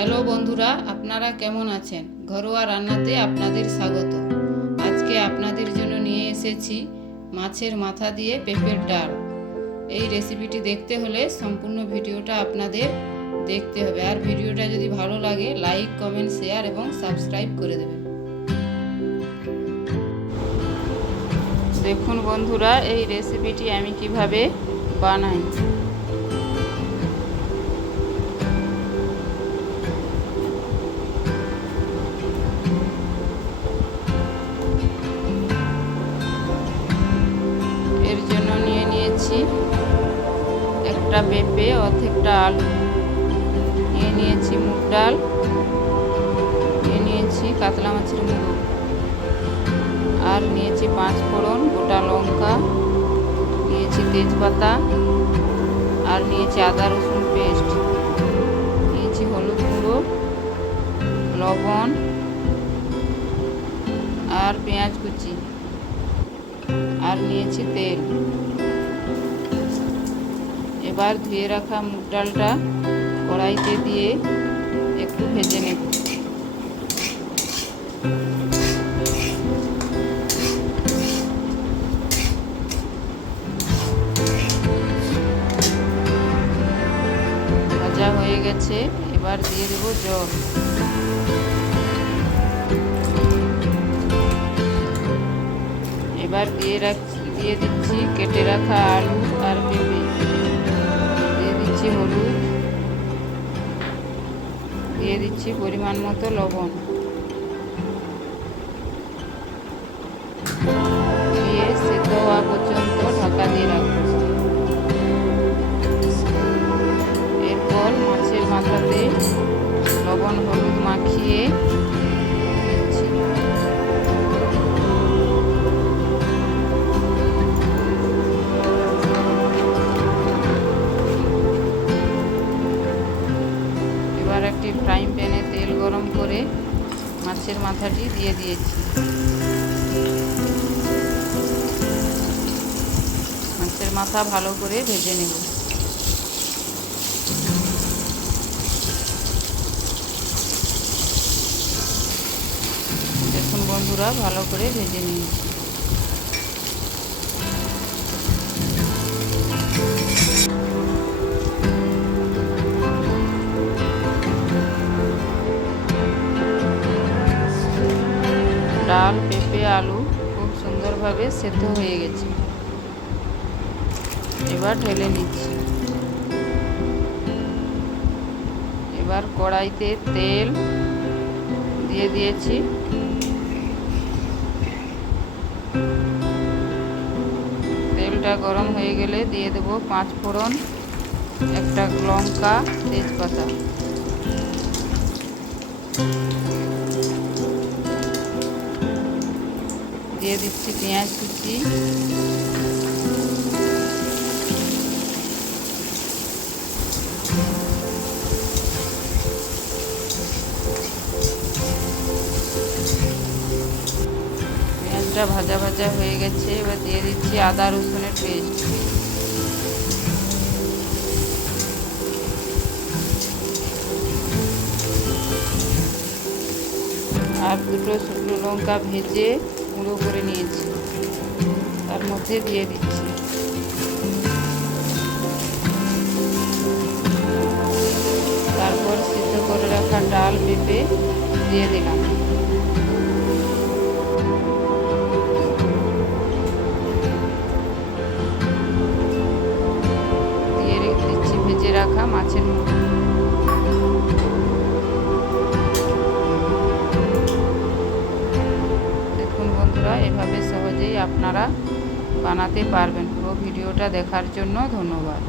Hello বন্ধুরা, আপনারা কেমন আছেন? ঘরোয়া রান্নাতে আপনাদের স্বাগত। আজকে আপনাদের জন্য নিয়ে এসেছি মাছের মাথা দিয়ে পেঁপের ডাল। এই রেসিপিটি দেখতে হলে সম্পূর্ণ ভিডিওটা আপনাদের দেখতে হবে। আর ভিডিওটা যদি ভালো লাগে লাইক, কমেন্ট, শেয়ার এবং সাবস্ক্রাইব করে দেবেন। দেখুন বন্ধুরা, এই রেসিপিটি আমি কিভাবে বানাই। এর জন্য নিয়ে নিয়েছি একটা পেঁপে, অর্ধেকটা আলু, নিয়ে নিয়েছি মুগ ডাল, নিয়ে নিয়েছি কাতলা মাছের মুড়ো, আর নিয়েছি 5 ফোড়ন, গোটা লঙ্কা, নিয়েছি তেজপাতা, আর নিয়েছি আদা রসুন পেস্ট, নিয়েছি হলুদ গুঁড়ো, লবণ আর পেঁয়াজ কুচি, আর নিয়েছি তেল। এবার ধুয়ে রাখা মুগ ডালটা কড়াইতে দিয়ে একটু ভেজে নেব। ভাজা হয়ে গেছে, এবার দিয়ে দেব জল। এবার দিয়ে দিচ্ছি কেটে রাখা আলু আর পেঁপে, দিয়ে দিচ্ছি হলুদ, দিয়ে দিচ্ছি পরিমাণ মতো লবণ, দিয়ে সেদ্ধ হওয়া পর্যন্ত ঢাকা দিয়ে রাখবো। এরপর মাছের মাথাতে লবণ হলুদ মাখিয়ে দিচ্ছি। এবার একটি ফ্রাইং প্যানে তেল গরম করে মাছের মাথাটি দিয়ে দিয়েছি। মাছের মাথা ভালো করে ভেজে নেব। দেখুন বন্ধুরা, ভালো করে ভেজে নিয়েছি। ডাল, পেঁপে, আলু খুব সুন্দরভাবে সেদ্ধ হয়ে গেছে। এবার ঢেলে নিচ্ছি। এবার কড়াইতে তেল দিয়ে দিয়েছি। তেলটা গরম হয়ে গেলে দিয়ে দেবো 5 ফোড়ন, একটা লঙ্কা, তেজপাতা, দিয়ে দিচ্ছি পেঁয়াজ কুচি, পেঁয়াজটা ভাজা ভাজা হয়ে গেছে। এবার দিয়ে দিচ্ছি আদা রসুনের পেস্ট, আর দুটো শুকনো লঙ্কা ভেজে গুঁড়ো করে নিয়েছি, তার মধ্যে দিয়ে দিচ্ছি। তারপর সিদ্ধ করে রাখা ডাল, পেঁপে দিয়ে দিলাম। দিয়ে দিচ্ছি ভেজে রাখা মাছের মুড়ো। দেখুন বন্ধুরা, এভাবে সহজেই আপনারা বানাতে পারবেন। পুরো ভিডিওটা দেখার জন্য ধন্যবাদ।